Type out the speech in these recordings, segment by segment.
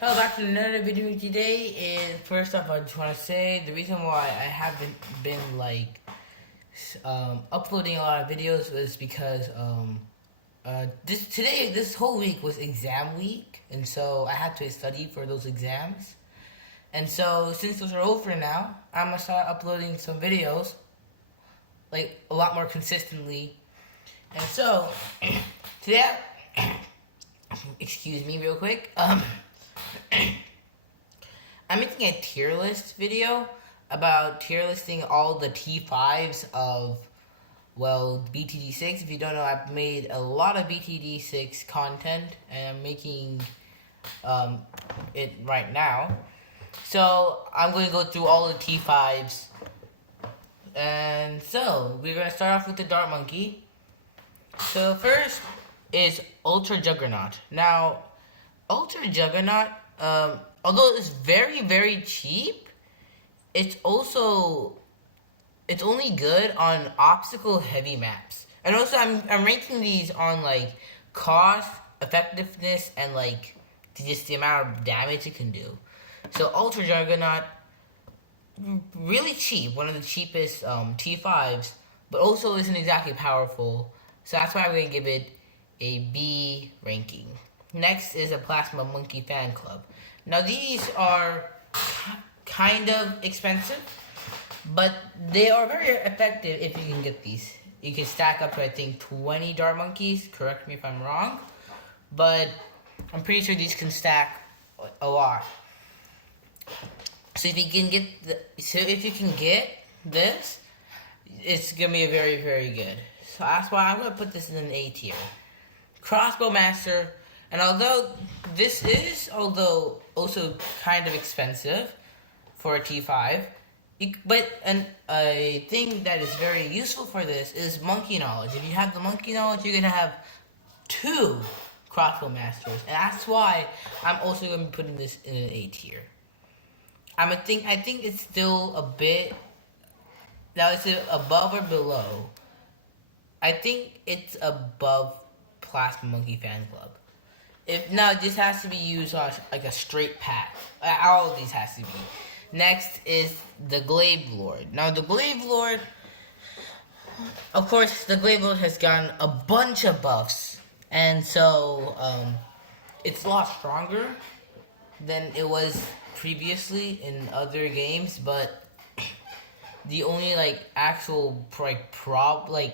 Hello, back to another video today. And first off, I just want to say the reason why I haven't been uploading a lot of videos was because this whole week was exam week, and so I had to study for those exams. And so since those are over now, I'm gonna start uploading some videos like a lot more consistently. And so today, excuse me, real quick. I'm making a tier list video about tier listing all the T5s of, well, BTD6. If you don't know, I've made a lot of BTD6 content, and I'm making it right now. So I'm going to go through all the T5s. And so we're going to start off with the Dart Monkey. So first is Ultra Juggernaut. Now, Ultra Juggernaut, although it's very, very cheap, it's only good on obstacle heavy maps. And also I'm ranking these on like cost, effectiveness, and like just the amount of damage it can do. So Ultra Juggernaut, really cheap, one of the cheapest T5s, but also isn't exactly powerful. So that's why I'm going to give it a B ranking. Next is a Plasma Monkey Fan Club. Now these are kind of expensive, but they are very effective if you can get these. You can stack up to, I think, 20 Dart Monkeys. Correct me if I'm wrong, but I'm pretty sure these can stack a lot. So if you can get this, it's gonna be very, very good. So that's why I'm gonna put this in an A tier. Crossbow Master, and although this is also kind of expensive for a T5, but a thing that is very useful for this is Monkey Knowledge. If you have the Monkey Knowledge, you're gonna have 2 Crossbow Masters, and that's why I'm also gonna be putting this in an A tier. I think it's still a bit. Now, is it above or below? I think it's above Plasma Monkey Fan Club. This has to be used on like a straight path. All of these has to be. Next is the Glaive Lord. Now the Glaive Lord, of course, the Glaive Lord has gotten a bunch of buffs, and so it's a lot stronger than it was previously in other games. But the only actual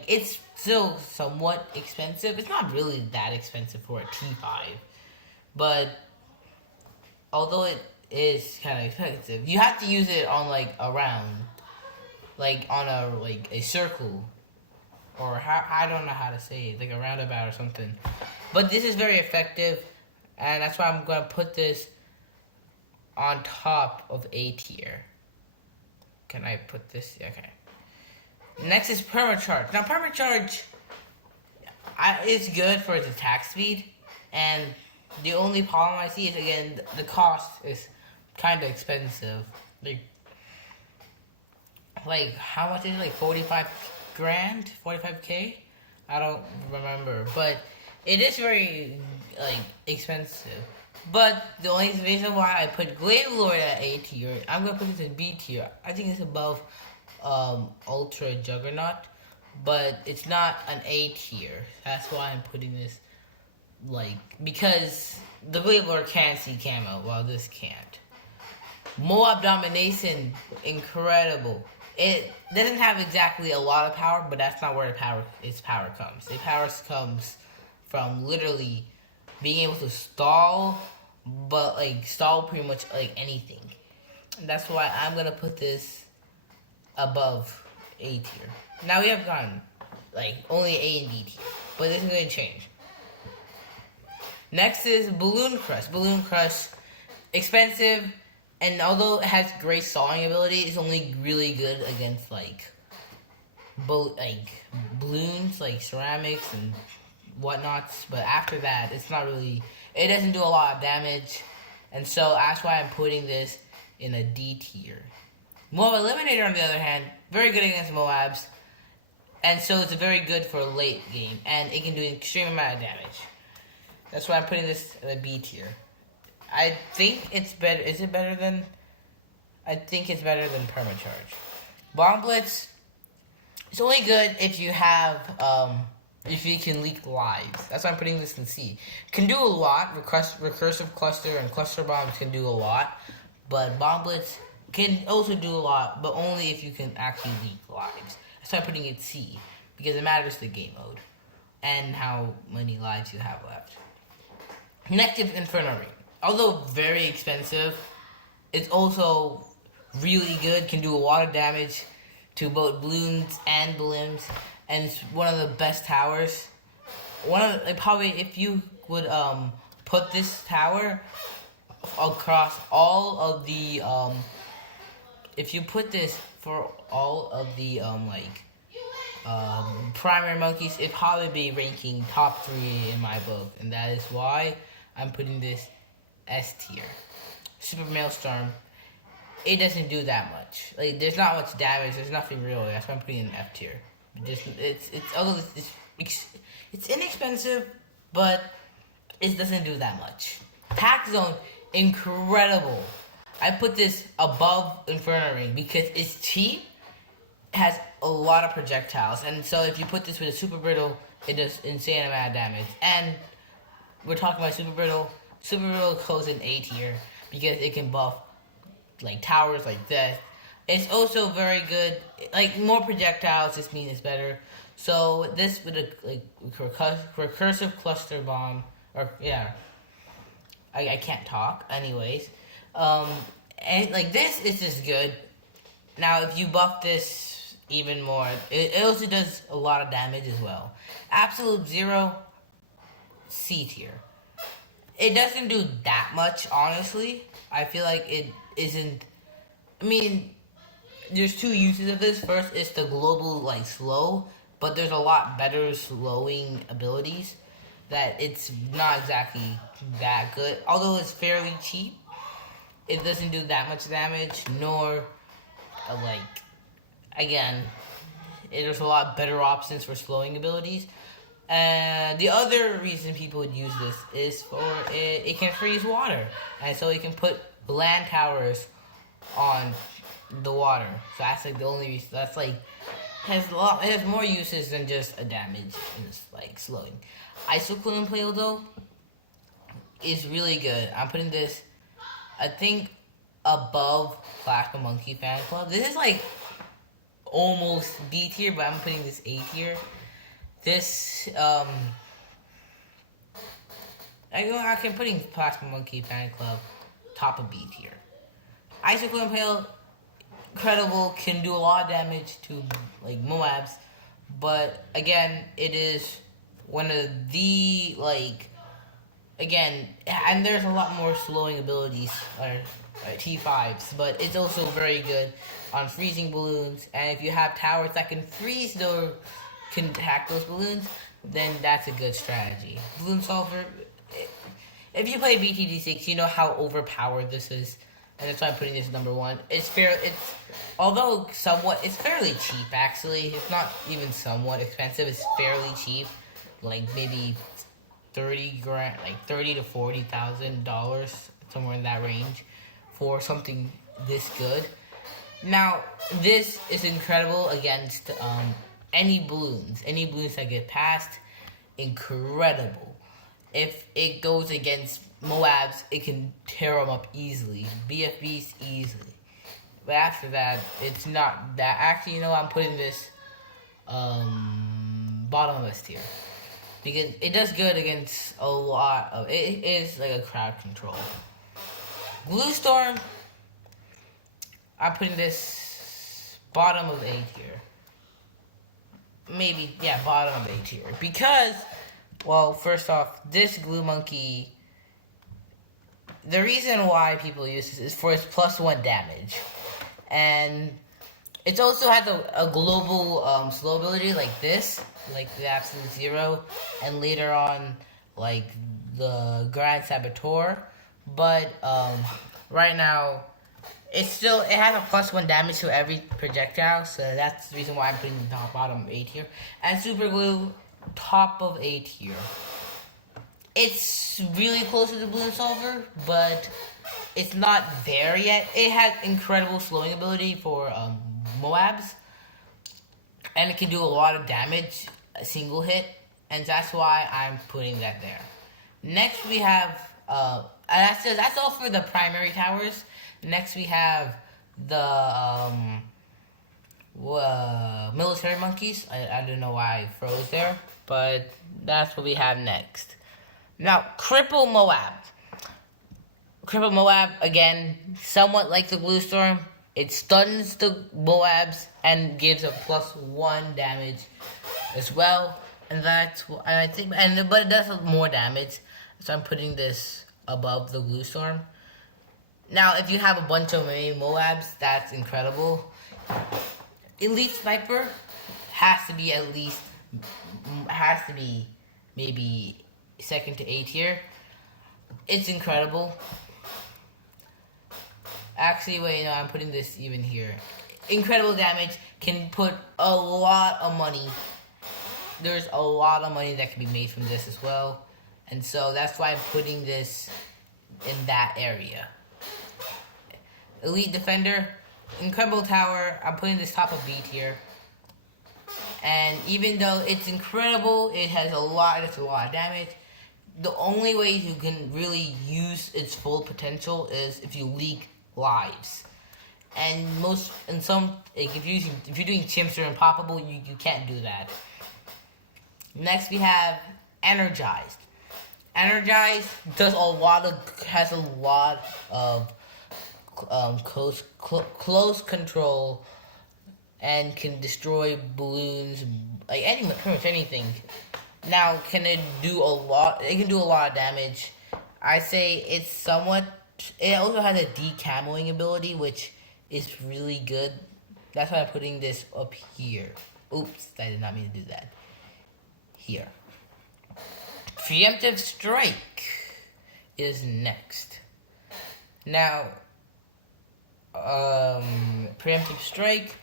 it's still somewhat expensive. It's not really that expensive for a T5, but although it is kind of expensive, you have to use it on a round, on a circle, or I don't know how to say it, a roundabout or something. But this is very effective, and that's why I'm gonna put this on top of A tier. Can I put this? Okay. Next is Permacharge. Now, Permacharge is good for its attack speed, and the only problem I see is, again, the cost is kind of expensive. Like how much is it? 45 grand? 45K? I don't remember, but it is very, expensive. But the only reason why I put Glaive Lord at A tier, I'm going to put this in B tier. I think it's above Ultra Juggernaut, but it's not an A tier. That's why I'm putting this, because the Glaive Lord can see camo, while this can't. Moab Domination, incredible. It doesn't have exactly a lot of power, but that's not where its power comes. Its power comes from literally being able to stall, but stall pretty much anything. And that's why I'm gonna put this above A tier. Now we have gone only A and B tier, but this is gonna change. Next is Balloon Crush. Balloon Crush, expensive, and although it has great stalling ability, it's only really good against balloons, ceramics and whatnots. But after that, it's not really. It doesn't do a lot of damage, and so that's why I'm putting this in a D tier. Moab Eliminator, on the other hand, very good against Moabs, and so it's very good for late game, and it can do an extreme amount of damage. That's why I'm putting this in a B tier. I think it's better. Is it better than? I think it's better than Permacharge. Bomb Blitz. It's only good if you have if you can leak lives. That's why I'm putting this in C. Can do a lot. Recursive cluster and cluster bombs can do a lot, but Bomb Blitz can also do a lot, but only if you can actually leak lives. That's why I'm putting it C, because it matters the game mode and how many lives you have left. Negative Inferno Ring. Although very expensive, it's also really good. Can do a lot of damage to both balloons and blimps, and it's one of the best towers. Probably if you would put this tower across all of the if you put this for all of the primary monkeys, it'd probably be ranking top 3 in my book, and that is why I'm putting this S tier. Super Maelstrom. It doesn't do that much. Like, there's not much damage. There's nothing really. That's why I'm putting it in F tier. It's inexpensive, but it doesn't do that much. Pack Zone, incredible. I put this above Inferno Ring because it's cheap, has a lot of projectiles, and so if you put this with a Super Brittle, it does insane amount of damage. And we're talking about Super Brittle. Super Brittle goes in A tier because it can buff like towers like this. It's also very good. Like, more projectiles just means it's better. So this with a recursive cluster bomb, or yeah, I can't talk. Anyways, and like this is just good. Now if you buff this even more, it also does a lot of damage as well. Absolute Zero, C tier. It doesn't do that much, honestly. I feel like it isn't. I mean, there's 2 uses of this. First is the global slow, but there's a lot better slowing abilities that it's not exactly that good. Although it's fairly cheap, it doesn't do that much damage, nor again, there's a lot better options for slowing abilities. And the other reason people would use this is for it can freeze water, and so you can put land towers on the water. So that's the only reason. That's it has more uses than just a damage and just slowing. Iso Play though is really good. I'm putting this, I think, above Plasma Monkey Fan Club. This is almost B tier, but I'm putting this A tier. This I'm putting Plasma Monkey Fan Club top of B tier. Iso Impale, incredible, can do a lot of damage to Moabs, but again, it is one of the again, and there's a lot more slowing abilities or T5s, but it's also very good on freezing balloons. And if you have towers that can freeze those, can hack those balloons, then that's a good strategy. Bloons Tower. If you play BTD6, you know how overpowered this is, and that's why I'm putting this number 1. Although it's fairly cheap actually. It's not even somewhat expensive. It's fairly cheap, maybe $30,000, $30,000 to $40,000, somewhere in that range, for something this good. Now this is incredible against any balloons that get past. Incredible. If it goes against Moabs, it can tear them up easily. BFBs easily. But after that, it's not that. Actually, I'm putting this bottom of this tier, because it does good against a lot of. It is like a crowd control. Glue Storm. I'm putting this bottom of A tier. Maybe, yeah, bottom of A tier, because, well, first off, this Glue Monkey, the reason why people use this is for its +1 damage. And it also has a global slow ability like this, like the Absolute Zero, and later on, the Grand Saboteur. But right now, it has a +1 damage to every projectile, so that's the reason why I'm putting the bottom of A tier. And Super Glue, top of A tier. It's really close to the Bloons Tower, but it's not there yet. It has incredible slowing ability for Moabs, and it can do a lot of damage, a single hit, and that's why I'm putting that there. Next we have, that's all for the primary towers. Next we have the military monkeys. I don't know why I froze there, but that's what we have next. Now, Cripple Moab. Cripple Moab, again, somewhat like the Blue Storm. It stuns the Moabs and gives a +1 damage as well. And that's what I think, but it does more damage. So I'm putting this above the Blue Storm. Now, if you have a bunch of Moabs, that's incredible. Elite Sniper has to be maybe second to A tier. It's incredible. Actually, wait, no, I'm putting this even here. Incredible damage, can put a lot of money. There's a lot of money that can be made from this as well. And so that's why I'm putting this in that area. Elite Defender, incredible tower. I'm putting this top of B tier. And even though it's incredible, it has a lot of damage. The only way you can really use its full potential is if you leak lives. And if you're doing chimps or unpoppable, you can't do that. Next we have Energized. Energized has a lot of close control and can destroy balloons, like pretty much anything. Now, can it do a lot? It can do a lot of damage. I say it's somewhat. It also has a decamoing ability, which is really good. That's why I'm putting this up here. Oops, I did not mean to do that. Here. Preemptive Strike is next. Now, Preemptive Strike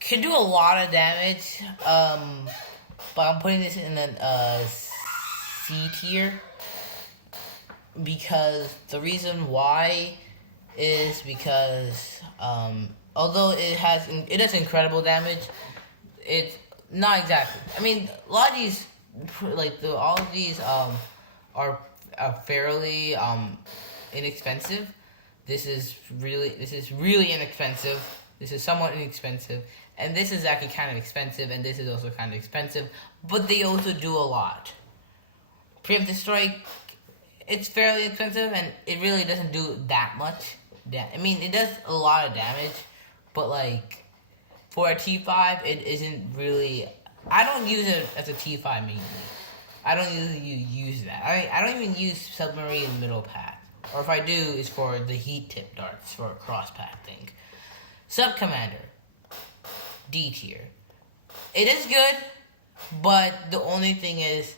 can do a lot of damage, but I'm putting this in a C tier because the reason why is because although it does incredible damage, it's not exactly. I mean, a lot of these all of these are fairly inexpensive. This is really inexpensive. This is somewhat inexpensive. And this is actually kind of expensive, and this is also kind of expensive. But they also do a lot. Preemptive Strike, it's fairly expensive, and it really doesn't do that much. I mean, it does a lot of damage, but like, for a T5, it isn't really. I don't use it as a T5 mainly. I don't usually use that. I don't even use Submarine Middle Path. Or if I do, it's for the heat tip darts for a cross path thing. Sub Commander, D tier. It is good, but the only thing is,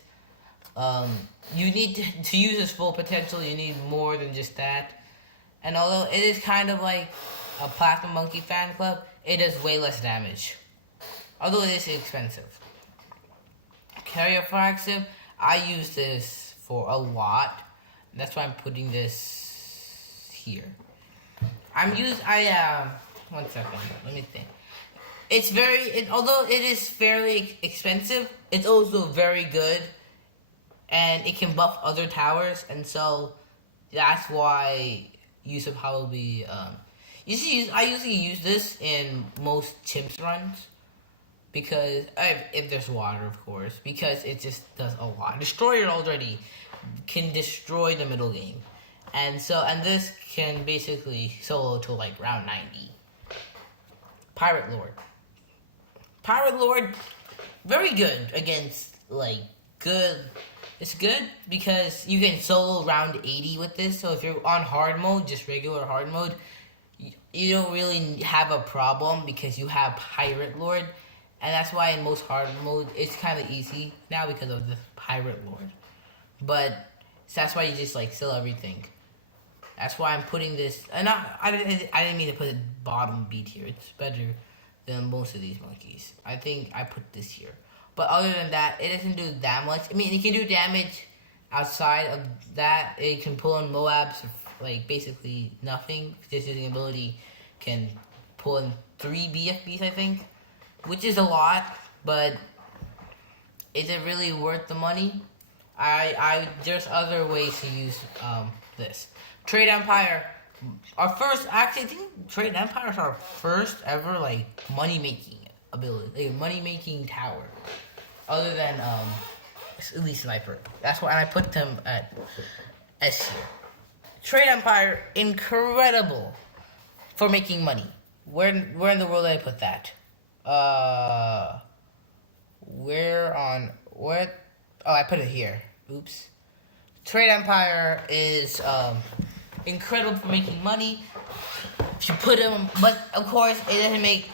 you need to use its full potential. You need more than just that. And although it is kind of like a Platinum Monkey fan club, it does way less damage. Although it is expensive. Carrier Flagship, I use this for a lot. That's why I'm putting this here. One second, let me think. Although it is fairly expensive, it's also very good. And it can buff other towers, and so that's why you should probably, I usually use this in most chimps runs. Because, if there's water, of course. Because it just does a lot. Destroyer already can destroy the middle game. And this can basically solo to like round 90. Pirate Lord. Pirate Lord, very good against, good. It's good because you can solo round 80 with this. So if you're on hard mode, just regular hard mode, you don't really have a problem because you have Pirate Lord. And that's why in most hard mode, it's kind of easy now because of the Pirate Lord. But that's why you just sell everything. That's why I'm putting this. And I didn't mean to put it bottom B tier. It's better than most of these monkeys. I think I put this here. But other than that, it doesn't do that much. I mean, it can do damage Outside of that, it can pull in Moabs like basically nothing. Just using ability can pull in 3 BFBs, I think, which is a lot, but is it really worth the money? There's other ways to use this. Trade Empire. Our first, actually, I think Trade Empire is our first ever like money making ability, like, money making tower, other than Elite Sniper. That's why, and I put them at S tier. Trade Empire, incredible for making money. Where in the world did I put that? Where? Oh, I put it here. Oops. Trade Empire is incredible for making money. If you put them, but of course it doesn't make.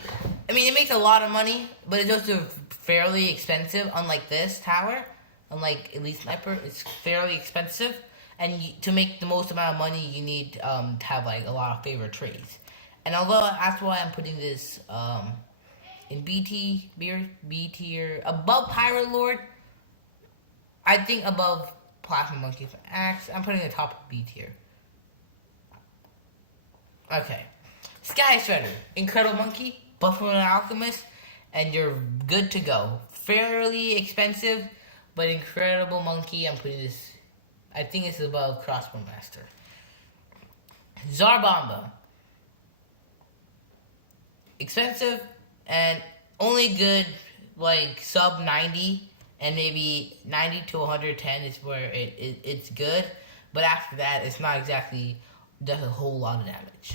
I mean, it makes a lot of money, but it's also fairly expensive. Unlike this tower, unlike Elite Sniper, it's fairly expensive. And to make the most amount of money, you need to have like a lot of favorite trades. And although that's why I'm putting this in B tier, above Pirate Lord, I think above Plasma Monkey for Axe, I'm putting the top of B tier. Okay. Sky Shredder, incredible monkey, Buffalo Alchemist, and you're good to go. Fairly expensive, but incredible monkey. I'm putting this, I think it's above Crossbow Master. Zarbomba. Expensive and only good like sub 90 and maybe 90 to 110 is where it's good. But after that, it's not exactly, does a whole lot of damage.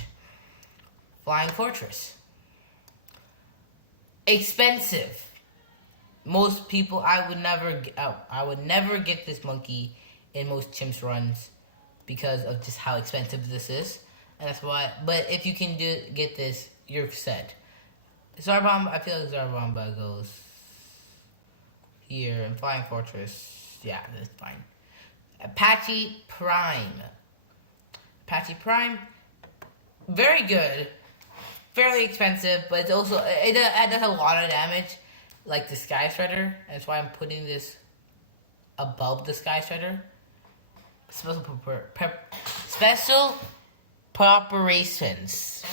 Flying Fortress. Expensive. Most people, I would never get this monkey in most chimps runs because of just how expensive this is, and that's why. But if you can get this, you're set. Zarbomba, I feel like Zarbomba goes here, and Flying Fortress, yeah, that's fine. Apache Prime, very good, fairly expensive, but it's also it does a lot of damage, like the Sky Shredder. That's why I'm putting this above the Sky Shredder. Special preparations.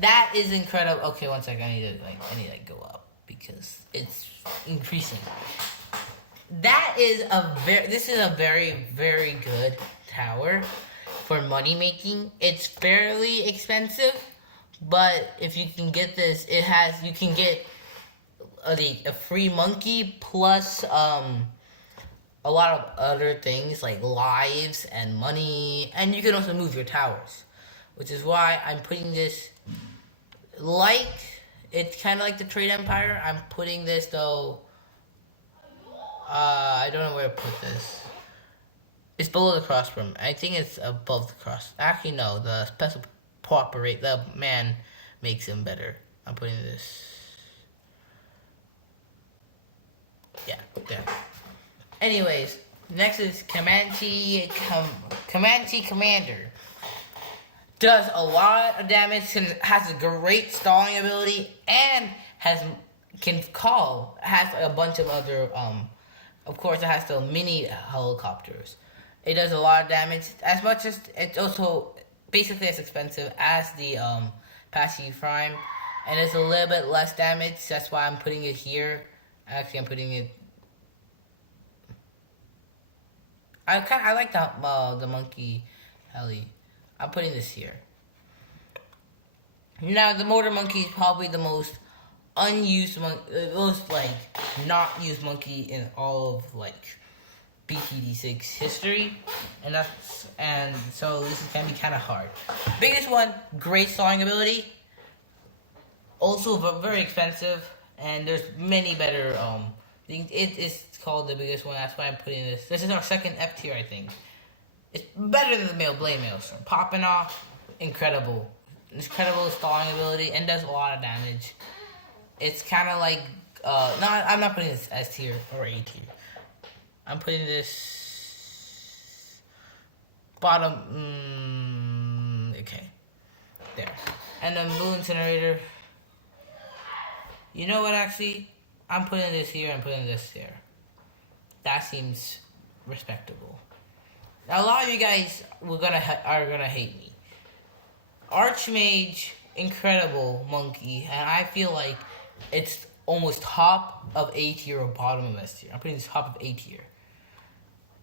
That is incredible. Okay, one second. I need to go up because it's increasing. This is a very, very good tower for money making. It's fairly expensive, but if you can get this, you can get a free monkey plus a lot of other things like lives and money, and you can also move your towers, which is why I'm putting this like, it's kind of like the Trade Empire. I'm putting this though, I don't know where to put this. It's below the crossbrim. I think it's above the cross. Actually, no, the special the man makes him better. I'm putting this, yeah, there. Anyways, next is Comanche Commander. Does a lot of damage, has a great stalling ability, and has a bunch of other, of course it has the mini helicopters. It does a lot of damage, as much as it's also basically as expensive as the Apache Prime, and it's a little bit less damage. That's why I'm putting it here. Actually, I'm putting it. I like the monkey heli. I'm putting this here. Now the Mortar Monkey is probably the most unused most like not used monkey in all of like BTD6 history, and so this is gonna be kind of hard. Biggest one, great sawing ability. Also very expensive, and there's many better. It is called the biggest one. That's why I'm putting this. This is our second F tier, I think. It's better than the Blade Maelstrom. Popping off, incredible stalling ability, and does a lot of damage. It's kind of like, no, I'm not putting this S tier or A tier. I'm putting this bottom, okay, there. And then Blue Incinerator. You know what, actually? I'm putting this here and putting this there. That seems respectable. Now, a lot of you guys are gonna hate me. Archmage, incredible monkey, and I feel like it's almost top of A tier or bottom of S tier. I'm putting this top of A tier.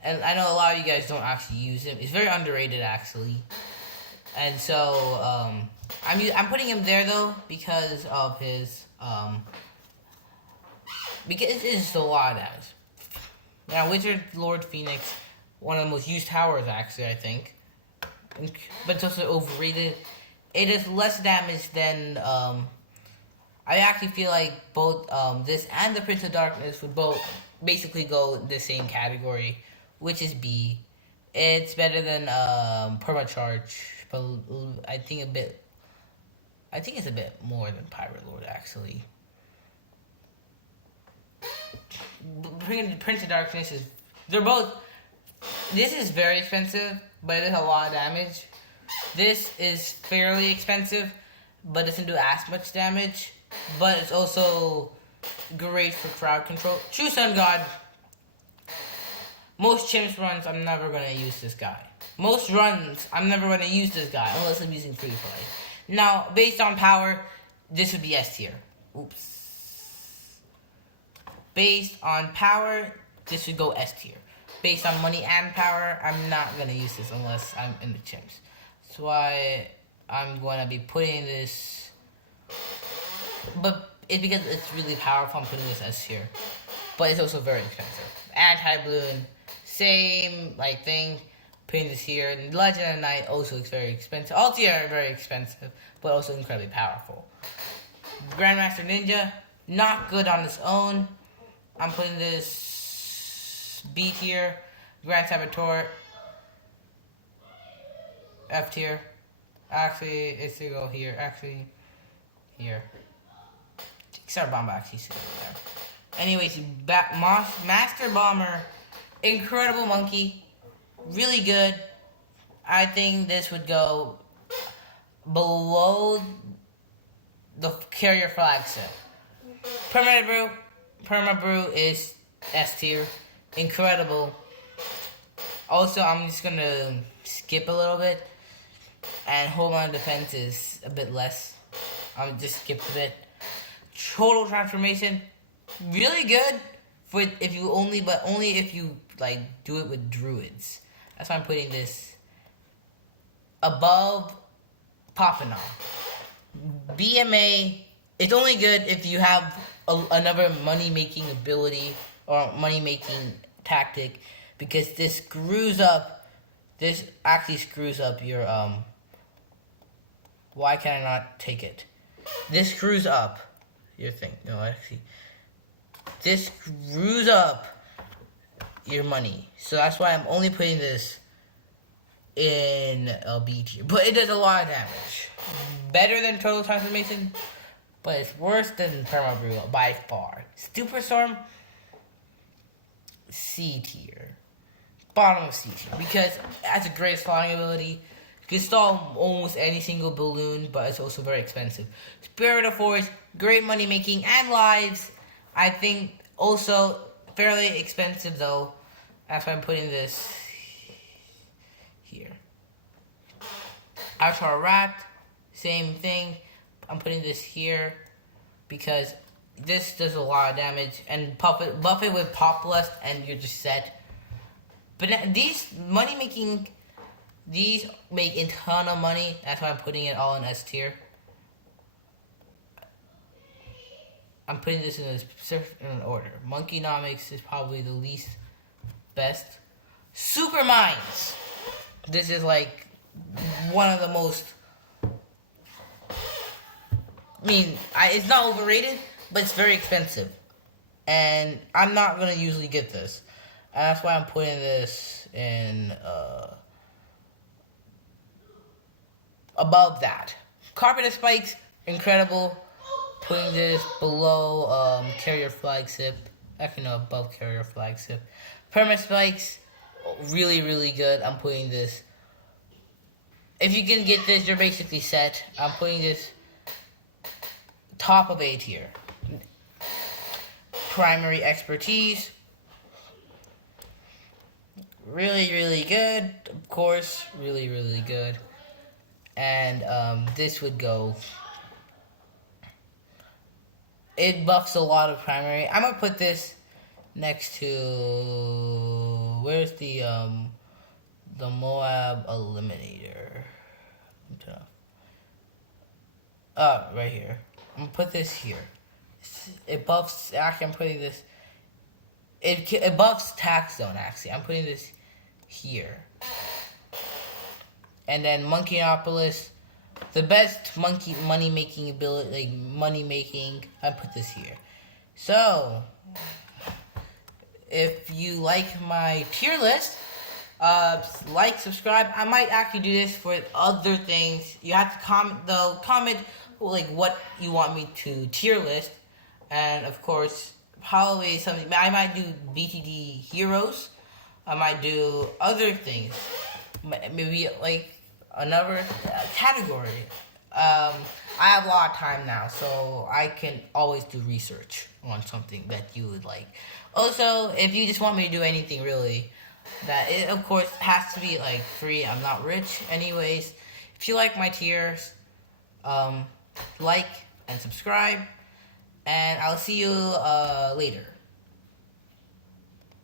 And I know a lot of you guys don't actually use him. He's very underrated, actually. And so, I'm putting him there, though, because of his, because it is just a lot of damage. Now, Wizard Lord Phoenix, one of the most used towers, actually, I think. But it's also overrated. It is less damage than, I actually feel like both, this and the Prince of Darkness would both basically go in the same category, which is B. It's better than, Permacharge, but I think it's a bit more than Pirate Lord, actually. Prince of Darkness is, this is very expensive, but it does a lot of damage. This is fairly expensive, but doesn't do as much damage, but it's also great for crowd control. True Sun God. Most chimps runs, I'm never going to use this guy. Most runs, I'm never going to use this guy, unless I'm using free play. Now, based on power, this would be S tier. Oops. Based on power, this would go S tier. Based on money and power, I'm not going to use this unless I'm in the chimps. That's why I'm going to be putting this... But it's because it's really powerful, I'm putting this S tier. But it's also very expensive. Anti-Bloon, same thing. Putting this here. Legend of Night also is very expensive. All three are very expensive, but also incredibly powerful. Grandmaster Ninja, not good on its own. I'm putting this B tier. Grand Saboteur, F tier. Actually, it's to go here. Actually, here. Star Bomber actually should go there. Anyways, Master Bomber, incredible monkey, really good. I think this would go below the carrier flagship. Perma-Brew is S tier, incredible. Also, I'm just gonna skip a little bit, and Hold On Defense is a bit less. I'm just skip a bit. Total Transformation, really good for if you only if you do it with druids. That's why I'm putting this above Papana. BMA, it's only good if you have another money making ability or money making tactic, because this actually screws up your why can I not take it? This screws up your thing. No, actually, this screws up your money. So that's why I'm only putting this in B tier. But it does a lot of damage. Better than Total Transformation, but it's worse than Perma-Brew by far. Superstorm, C tier. Bottom of C tier. Because it has a great flying ability. You can stall almost any single balloon, but it's also very expensive. Spirit of Force, great money making and lives. I think also fairly expensive though. That's why I'm putting this here. Avatar Rat, same thing. I'm putting this here because this does a lot of damage, and buff it with Pop Lust and you're just set. But these money making, these make a ton of money. That's why I'm putting it all in S tier. I'm putting this in an order. Monkeynomics is probably the least best. Super Minds. This is one of the most. It's not overrated, but it's very expensive, and I'm not gonna usually get this, and that's why I'm putting this in above that. Carpet of Spikes, incredible. Putting this below Carrier Flagship. Actually, no, above Carrier Flagship. Perma Spikes, really, really good. I'm putting this. If you can get this, you're basically set. I'm putting this top of A tier. Primary Expertise. really good. Of course, really good. And this would go. It buffs a lot of primary. I'm gonna put this next to where's the Moab Eliminator. Right here. I'm gonna put this here. It buffs. Actually, I'm putting this. It buffs Tax Zone. Actually, I'm putting this here. And then Monkeyopolis, the best monkey money making ability, like money making. I put this here. So, if you like my tier list, like, subscribe. I might actually do this for other things. You have to comment though. Comment like what you want me to tier list, and of course, probably something. I might do BTD heroes. I might do other things. Maybe like another category. I have a lot of time now, so I can always do research on something that you would like. Also, if you just want me to do anything really, that it of course has to be like free. I'm not rich anyways. If you like my tiers, like and subscribe, and I'll see you later.